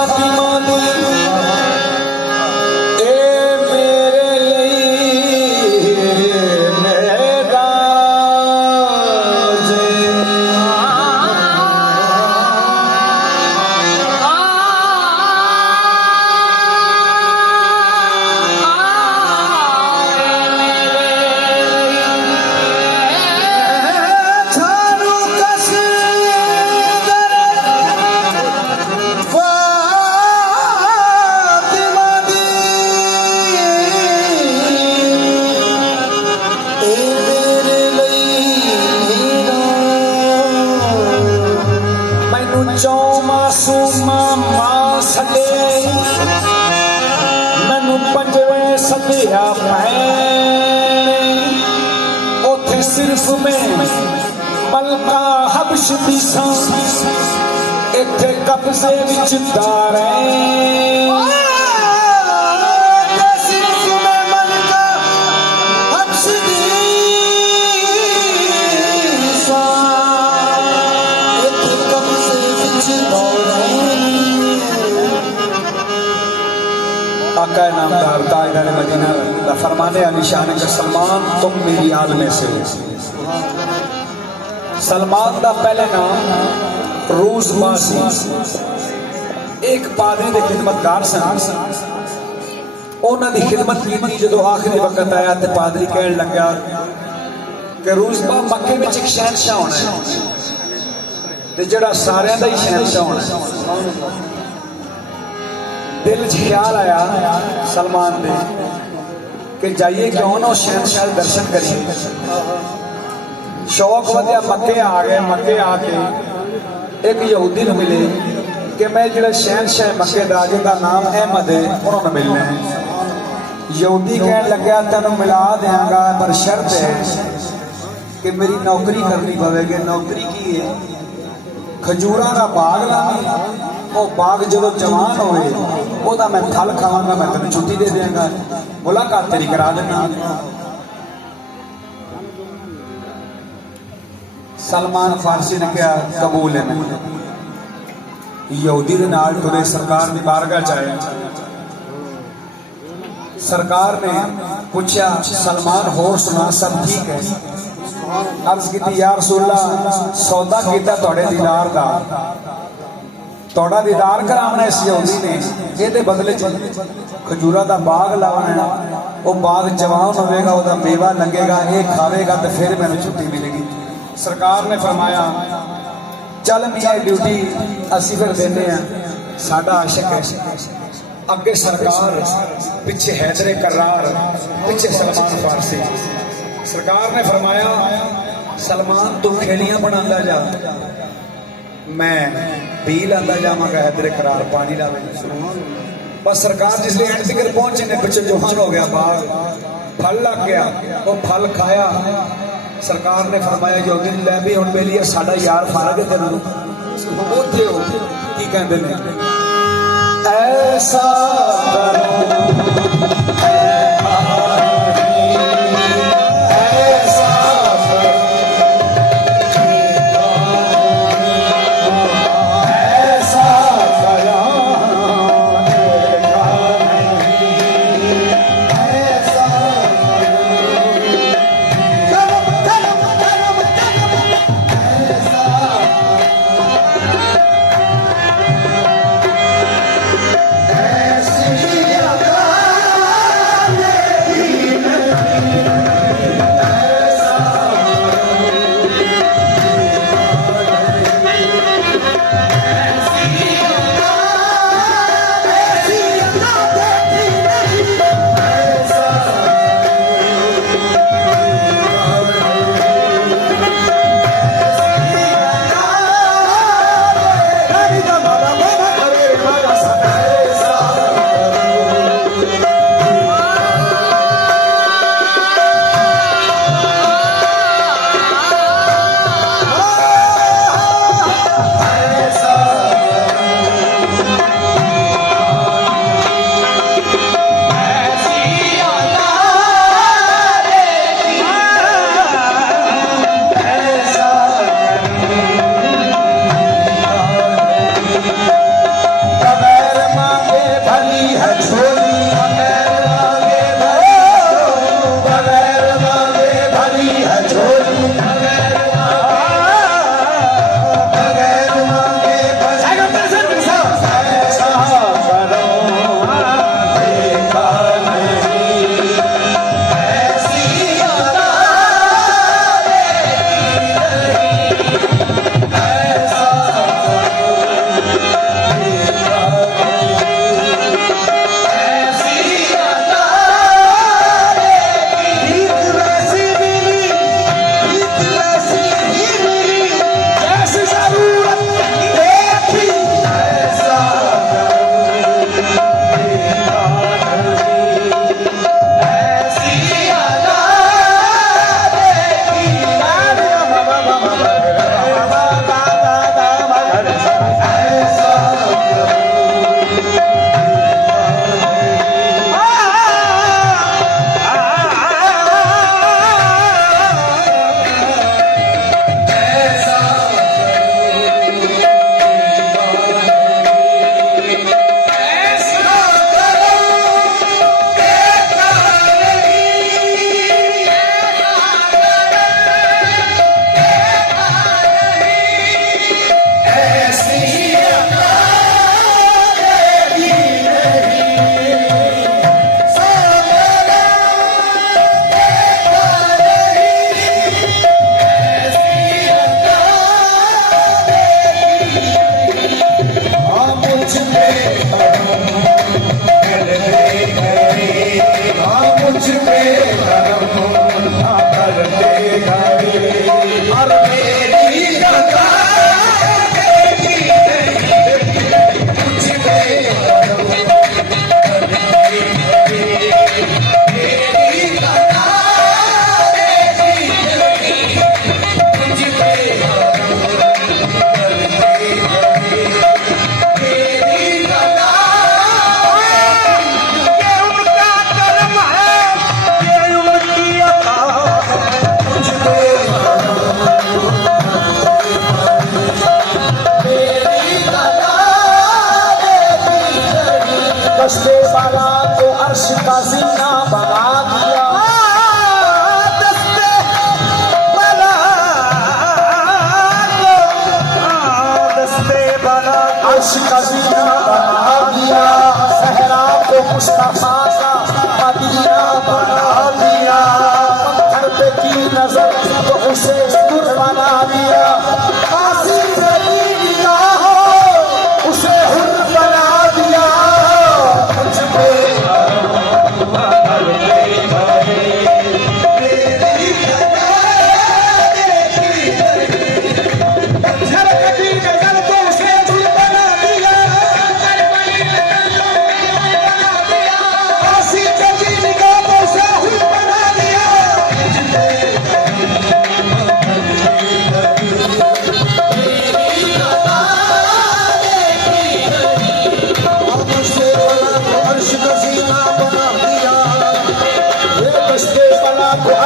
फातिमा दी ए मेरे लिए मेरा मैनू पंजवे सदिया उथे सिर्फ में बलका हबश दिसा इथे कब्जे विच दारे आका नामदार ताजदार मदीना दा फरमाने अली शान के सलमान तुम मेरी याद में से हो। सलमान दा पहले नाम रूसबासी एक पादरी दे खिदमतगार सन। उन्हां दी खिदमत कीती जदों आखिरी वक्त आया ते पादरी कहण लगा कि रूसबा मक्के विच एक शहनशाह होना है ते जेड़ा सारियां दा ही शहनशाह होना है। दिल च ख्याल आया सलमान दे कि जाइए क्यों ना शहनशाह दर्शन करिए। शौक वधिया मक्के आ गए। मक्के आके एक यहूदी ने मिले कि मैं जो शहनशाह मक्के दा जिहदा नाम अहमद है उन्होंने मिलना है। यहूदी कहन लग्या तेन मिला देंगा पर शर्त है कि मेरी नौकरी करनी पवेगी। नौकरी की है खजूरां दा बाग लावी वो बाग जो जवान होए ओदा मैं फल खावांगा मैं तेन छुट्टी दे देंगा मुलाकात तेरी करा देना। सलमान फारसी ने क्या कबूल है। यहूदी दे नाल टुरे सरकार दी बारगाह च आए। सरकार ने पूछा सलमान होर सुना सब ठीक है। अर्ज की या रसूलल्लाह सौदा किया तुहाडे दीदार दा तोड़ा दीदार करावना इस यहूदी ने ये बदले खजूरा का बाग लावना वो बाग जवान होगा वह मेवा लगेगा ये खावेगा तो फिर मैंने छुट्टी मिलेगी। सरकार ने फरमाया चल मियां ड्यूटी असी फिर देने साडा आशिक है। अगे सरकार पिछे हैदरे करार पिछे सलमान फारसी। सरकार ने फरमाया सलमान तू खेलियां बनांदा जा मैं पी लांदा जावांगा हैदरे करार पानी लावे। बस सरकार जिसले एंड तक पहुंचे ने पिछे जवान हो गया बाग फल लग गया वो फल खाया। सरकार ने फरमाया जो दिन लै भी हुण मेरी साडा यार फारग है तेन उथे हो की कहंदे ने ऐसा दस्ते वाला को अर्श का जीना बना दिया, दस्ते वाला को दस्ते वाला अर्श का जीना बना दिया, सहरा को मुस्तफा का मदीना बना दिया, पत्थर पे की नजर तो उसे सुर बना दिया,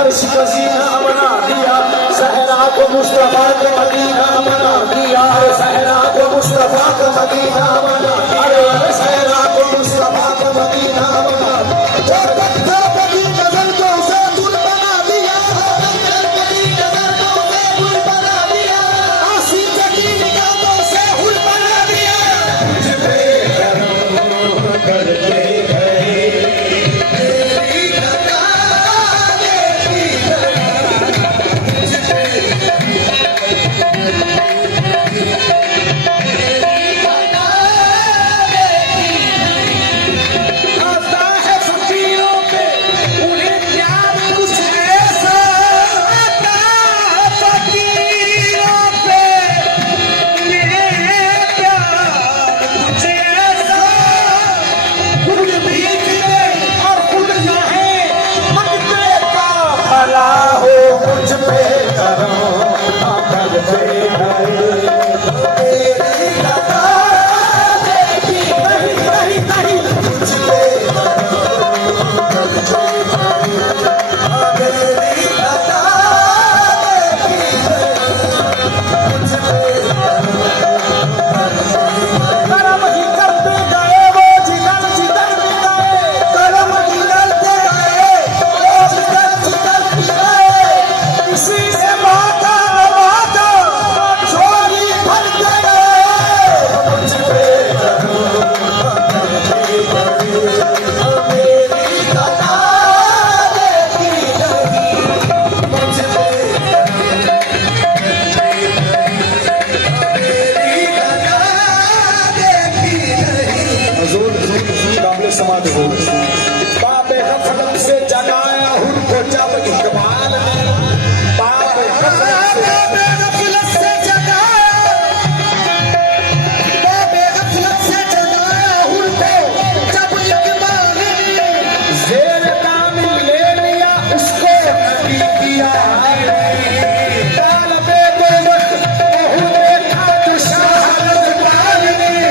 अर्श का जीना बना दिया, सहरा को मुस्तफा का मदीना बना दिया, सहरा को मुस्तफा का मदीना बना दिया, अरे सहरा को मुस्तफा का मदीना बना दिया, और पत्थर पे की नजर को उसे गुल बना दिया, पत्थर पे की नजर को उसे गुल बना दिया, आसिफ की निगाह को उसे हुल बना दिया, मुझ पे करो करते समाधि हो बाबे गफलत से जगाया उनको जब इकबाल ने, बाबे गफलत से जगाया, बाबे गफलत से जगाया उनको जब इकबाल ने, ज़ेर दामिन ले लिया उसको नबी किया, तालबे गुलबत बहु देखा तो शाहद पाल ने,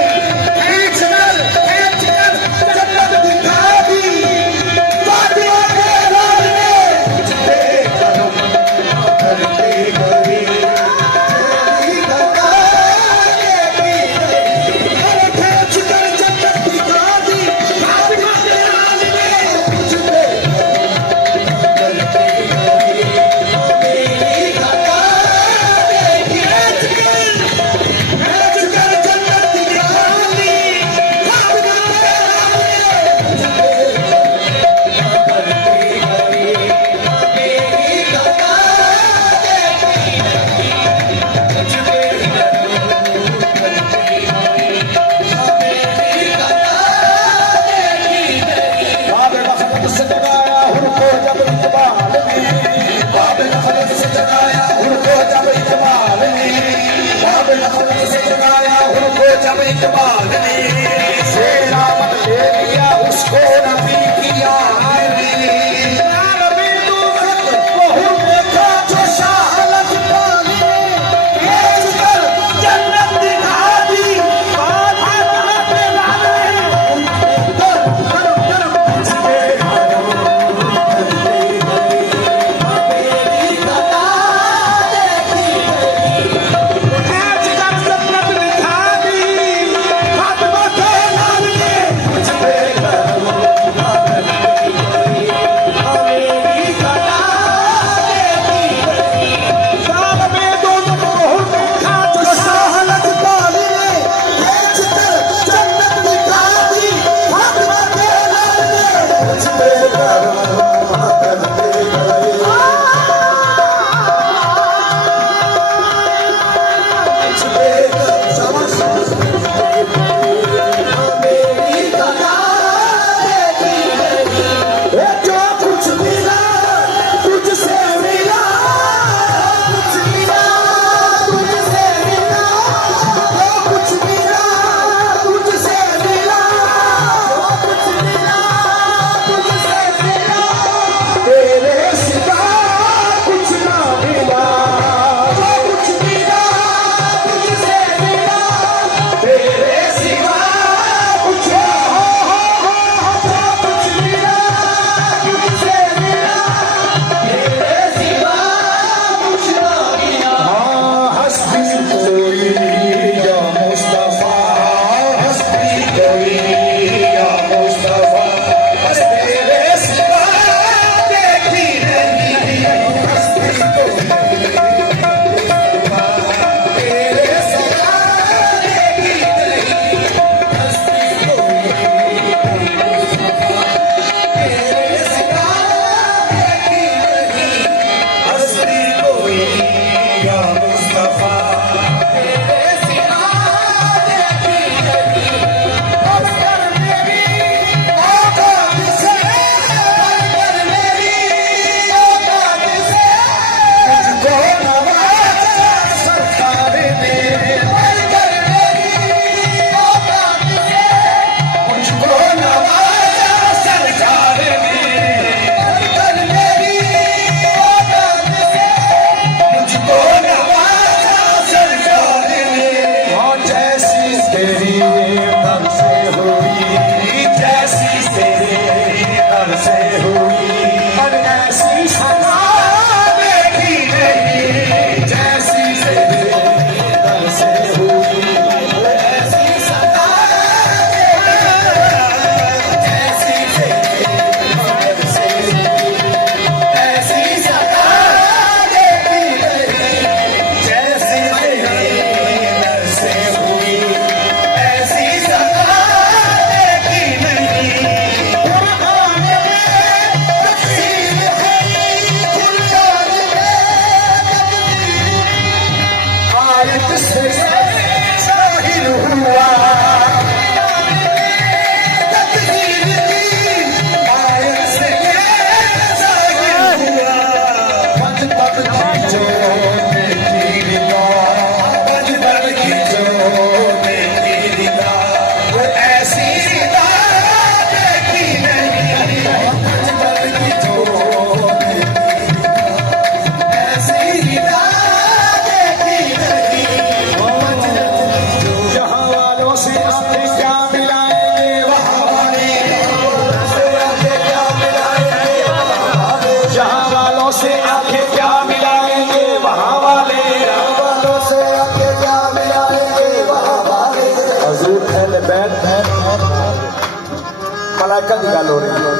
मलाइका की गल हो रही है।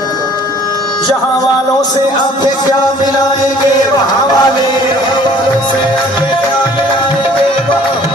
यहाँ वालों से आंखें क्या मिलाएंगे, वहाँ वाले से आंखें क्या मिलाएंगे, वहाँ